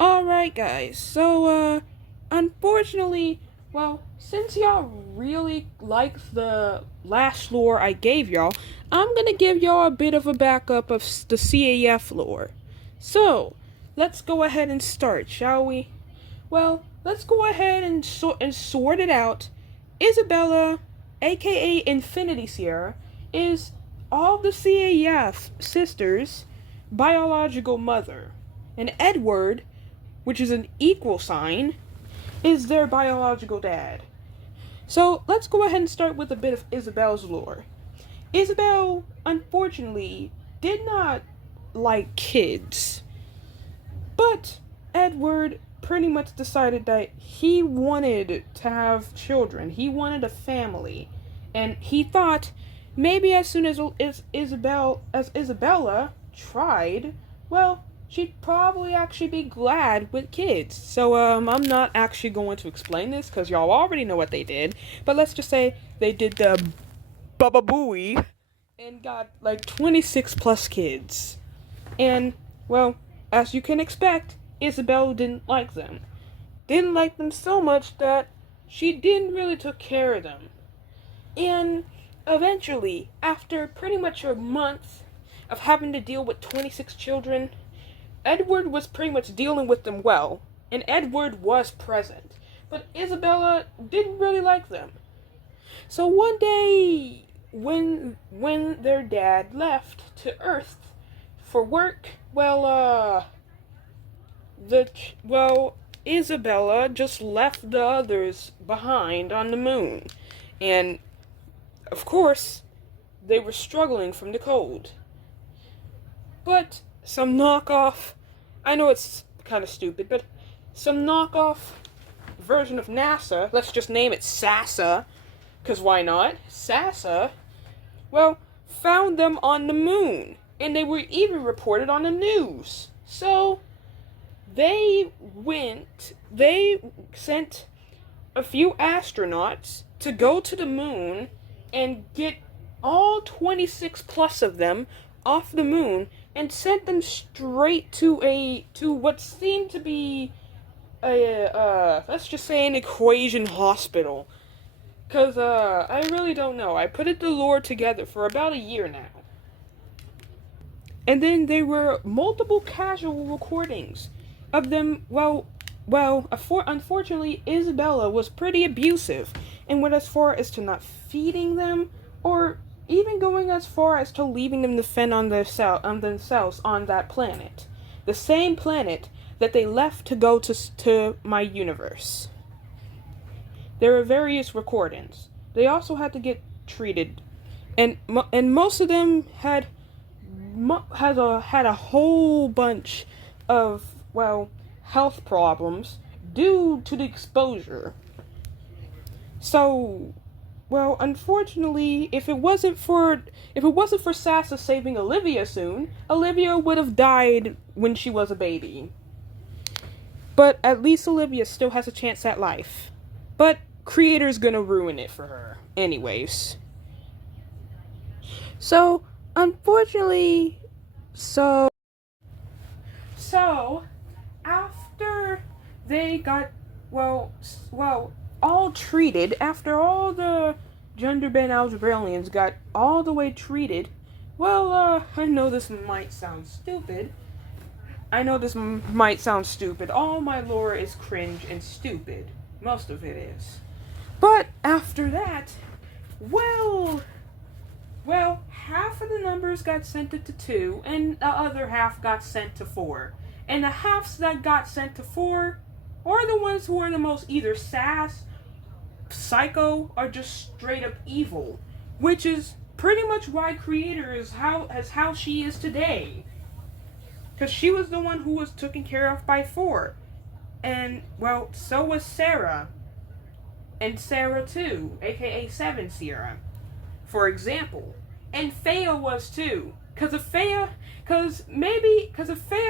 Alright, guys, so, unfortunately, well, since y'all really like the last lore I gave y'all, I'm gonna give y'all a bit of a backup of the CAF lore. So, let's go ahead and start, shall we? Well, let's go ahead and, sort it out. Isabella, aka Infinity Sierra, is all the CAF sisters' biological mother, and Edward, which is an equal sign, is their biological dad. So let's go ahead and start with a bit of Isabel's lore. Isabel, unfortunately, did not like kids, but Edward pretty much decided that he wanted to have children. He wanted a family, and he thought maybe as soon as Isabella tried, well, she'd probably actually be glad with kids. So I'm not actually going to explain this because y'all already know what they did. But let's just say they did the baba booey and got like 26 plus kids. And well, as you can expect, Isabel didn't like them. Didn't like them so much that she didn't really took care of them. And eventually, after pretty much a month of having to deal with 26 children, Edward was pretty much dealing with them well, and Edward was present. But Isabella didn't really like them. So one day, when their dad left to Earth for work, Isabella just left the others behind on the moon. And, of course, they were struggling from the cold. But some knockoff, I know it's kind of stupid, but some knockoff version of NASA, let's just name it SASA, because why not? SASA, found them on the moon. And they were even reported on the news. So, they sent a few astronauts to go to the moon and get all 26 plus of them off the moon and sent them straight to what seemed to be let's just say an equation hospital. Cause I really don't know. I put the lore together for about a year now. And then there were multiple casual recordings of them. Unfortunately, Isabella was pretty abusive and went as far as to not feeding them, or even going as far as to leaving them to fend on themselves on that planet, the same planet that they left to go to my universe. There are various recordings. They also had to get treated, and most of them had a whole bunch of health problems due to the exposure. So, unfortunately, if it wasn't for Sasa saving Olivia soon, Olivia would have died when she was a baby. But at least Olivia still has a chance at life. But Creator's gonna ruin it for her anyways. So, unfortunately, so after they got all treated, after all the gender bent Australians got all the way treated, I know this might sound stupid. All my lore is cringe and stupid. Most of it is. But after that, half of the numbers got sent to 2, and the other half got sent to 4. And the halves that got sent to 4 are the ones who are the most either sass, psycho, or just straight up evil. Which is pretty much why Creator is how she is today. Because she was the one who was taken care of by 4. And, so was Sarah. And Sarah too, aka 7 Sierra, for example. And Faya was too. Cause if Faya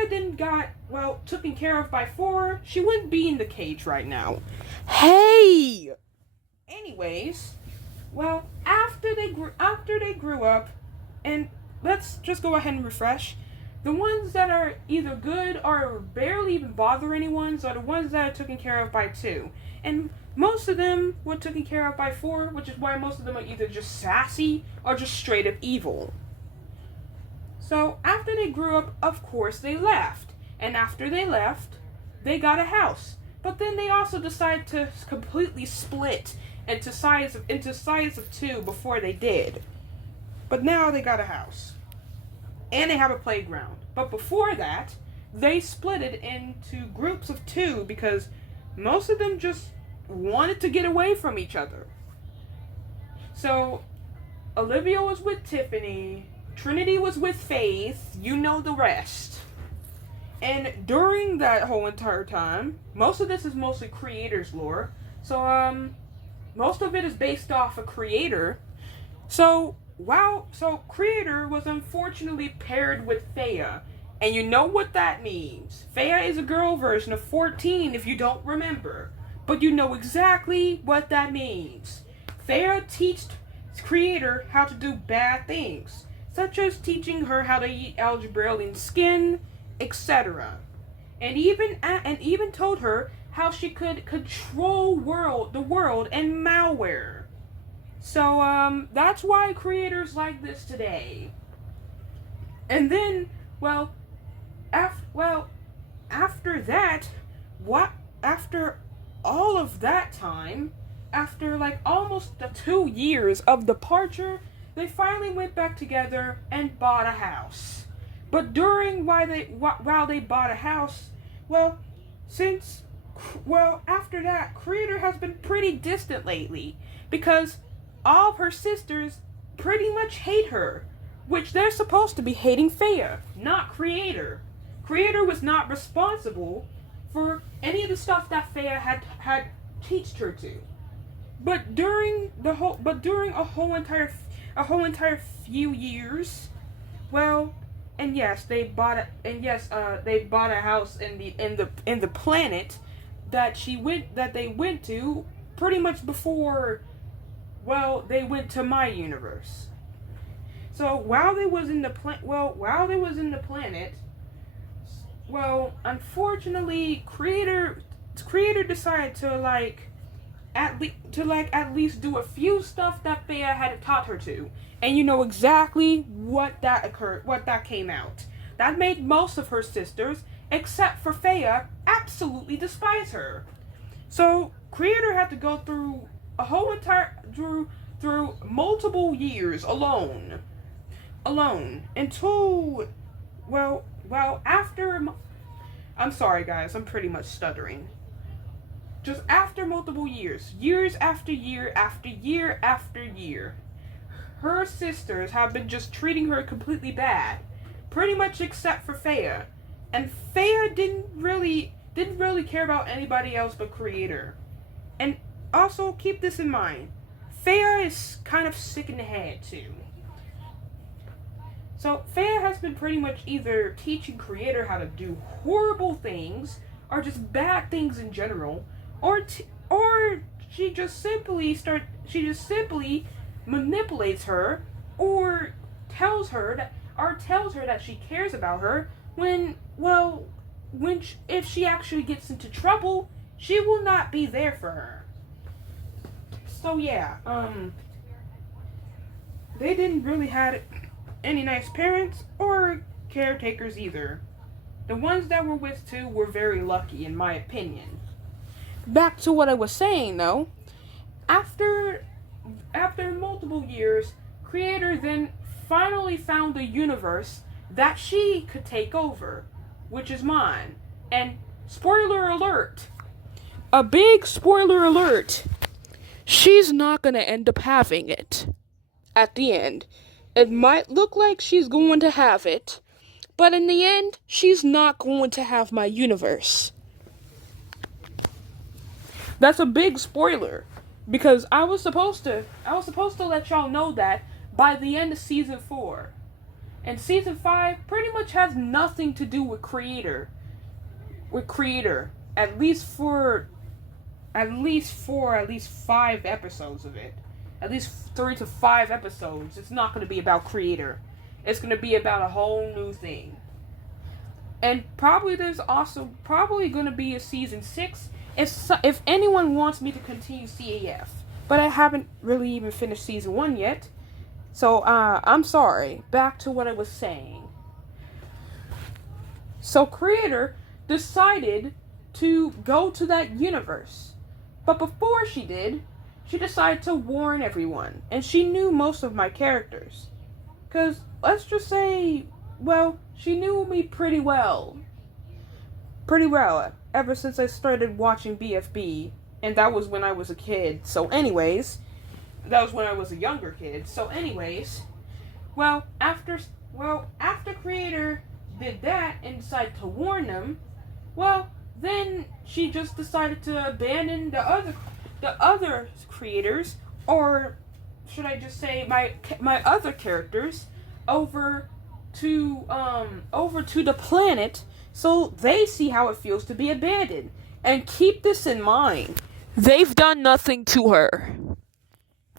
didn't got, taken care of by 4, she wouldn't be in the cage right now. Hey! Anyways, after they grew up, and let's just go ahead and refresh. The ones that are either good or barely even bother anyone are the ones that are taken care of by 2. And most of them were taken care of by 4, which is why most of them are either just sassy or just straight up evil. So after they grew up, of course, they left. And after they left, they got a house. But then they also decided to completely split into sides of 2 before they did. But now they got a house. And they have a playground. But before that, they split it into groups of 2 because most of them just wanted to get away from each other. So Olivia was with Tiffany, Trinity was with Faith, you know the rest. And during that whole entire time, most of this is mostly Creators lore. So most of it is based off a Creator. So Creator was unfortunately paired with Thea. And you know what that means. Thea is a girl version of 14 if you don't remember. But you know exactly what that means. Thea taught Creator how to do bad things, such as teaching her how to eat algae skin, etc. And even told her how she could control the world and malware. So that's why Creators like this today. And then, after that, after all of that time, after like almost 2 years of departure, they finally went back together and bought a house. But while they bought a house, after that, Creator has been pretty distant lately because all of her sisters pretty much hate her, which they're supposed to be hating Thea, not Creator. Creator was not responsible for any of the stuff that Thea had taught her to. But during a whole entire few years, they bought a house in the planet that they went to pretty much before they went to my universe. So while they was in the planet, unfortunately, Creator decided to at least do a few stuff that Thea had taught her to. And you know exactly what that came out. That made most of her sisters, except for Thea, absolutely despise her. So Creator had to go through through multiple years alone until after. I'm sorry guys, I'm pretty much stuttering. Just after multiple years after year after year after year, her sisters have been just treating her completely bad, pretty much except for Thea. And Thea didn't really care about anybody else but Creator. And also keep this in mind, Thea is kind of sick in the head too. So Thea has been pretty much either teaching Creator how to do horrible things or just bad things in general, or she just simply manipulates her, or tells her that she cares about her if she actually gets into trouble, she will not be there for her. So they didn't really have any nice parents or caretakers either. The ones that were with 2 were very lucky, in my opinion. Back to what I was saying, though. After multiple years, Creator then finally found a universe that she could take over, which is mine. And spoiler alert, a big spoiler alert, she's not gonna end up having it at the end. It might look like she's going to have it, but in the end, she's not going to have my universe. That's a big spoiler, because I was supposed to let y'all know that by the end of season 4. And season 5 pretty much has nothing to do with Creator. At least for 5 episodes of it. At least 3 to 5 episodes. It's not going to be about Creator. It's going to be about a whole new thing. And probably there's also probably going to be a season 6 if anyone wants me to continue CAF. But I haven't really even finished season 1 yet. So I'm sorry. Back to what I was saying. So Creator decided to go to that universe. But before she did, she decided to warn everyone. And she knew most of my characters. Because, let's just say, well, she knew me pretty well. Pretty well, ever since I started watching BFB. And that was when I was a kid. So anyways, that was when I was a younger kid. So anyways, after Creator did that and decided to warn them, then she just decided to abandon the other creators, or should I just say my other characters, over to the planet, so they see how it feels to be abandoned. And keep this in mind: they've done nothing to her.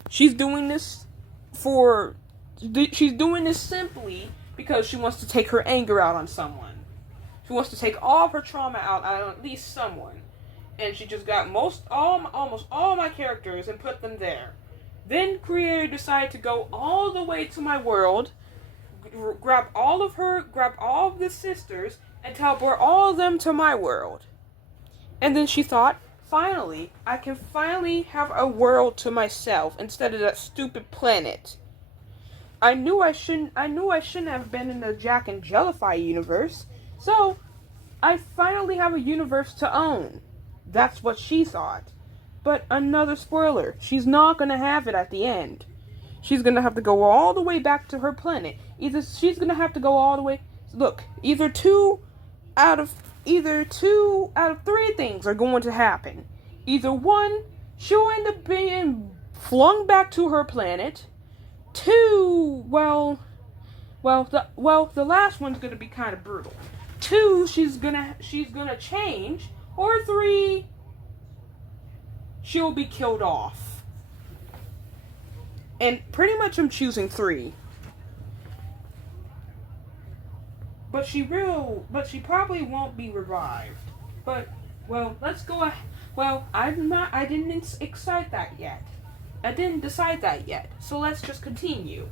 She's doing this simply because she wants to take her anger out on someone. She wants to take all of her trauma out on at least someone. And she just got almost all my characters and put them there. Then Creator decided to go all the way to my world, grab all of the sisters, and teleport all of them to my world. And then she thought, finally, I can finally have a world to myself instead of that stupid planet. I knew I shouldn't have been in the Jack and Jellify universe, so I finally have a universe to own. That's what she thought. But another spoiler, she's not gonna have it at the end. She's gonna have to go all the way back to her planet. She's gonna have to go all the way. Look, either two out of 3 things are going to happen. Either 1, she'll end up being flung back to her planet. 2, the last one's gonna be kind of brutal. 2, she's gonna change, or 3, she'll be killed off. And pretty much I'm choosing 3. But she probably won't be revived. But let's go. I didn't decide that yet. So let's just continue.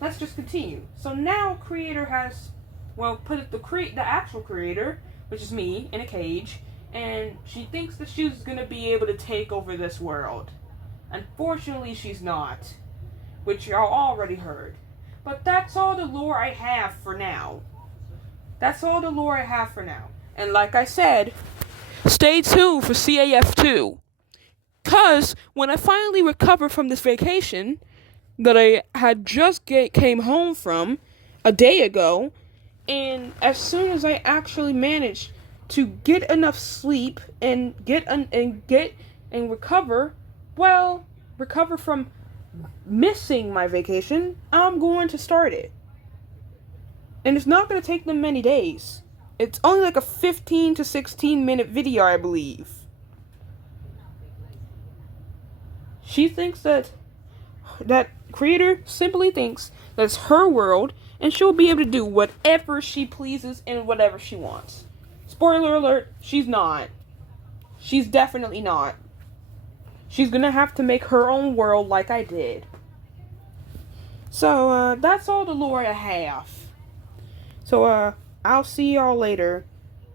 So now Creator has put the actual Creator, which is me, in a cage, and she thinks that she's gonna be able to take over this world. Unfortunately, she's not, which y'all already heard. But that's all the lore I have for now. And like I said, stay tuned for CAF 2. Cause when I finally recover from this vacation that I had just came home from a day ago, and as soon as I actually managed to get enough sleep and recover from missing my vacation, I'm going to start it. And it's not going to take them many days. It's only like a 15 to 16 minute video, I believe. She thinks that Creator simply thinks that's her world, and she'll be able to do whatever she pleases and whatever she wants. Spoiler alert, she's not. She's definitely not. She's gonna have to make her own world like I did. So, that's all the lore I have. So, I'll see y'all later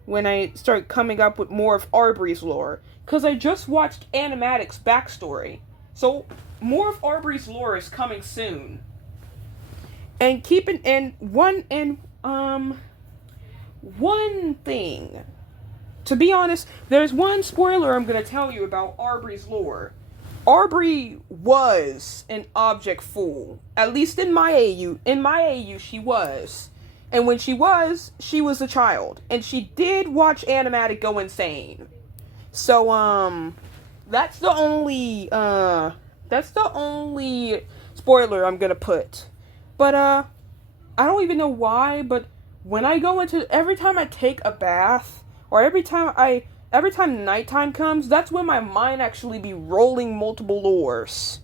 when I start coming up with more of Arbery's lore. Because I just watched Animatic's backstory. So, more of Arbery's lore is coming soon. And one thing. To be honest, there's one spoiler I'm going to tell you about Arbery's lore. Arbery was an object fool. At least in my AU. In my AU, she was. And when she was a child. And she did watch Animatic go insane. So, that's the only spoiler I'm gonna put. But, I don't even know why, but when I go every time I take a bath, or every time nighttime comes, that's when my mind actually be rolling multiple lores.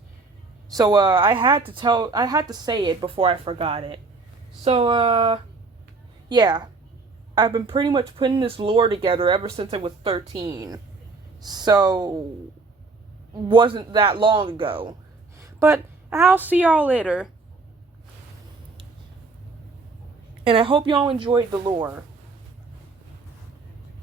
So, I had to say it before I forgot it. So, yeah. I've been pretty much putting this lore together ever since I was 13. So, wasn't that long ago. But I'll see y'all later. And I hope y'all enjoyed the lore.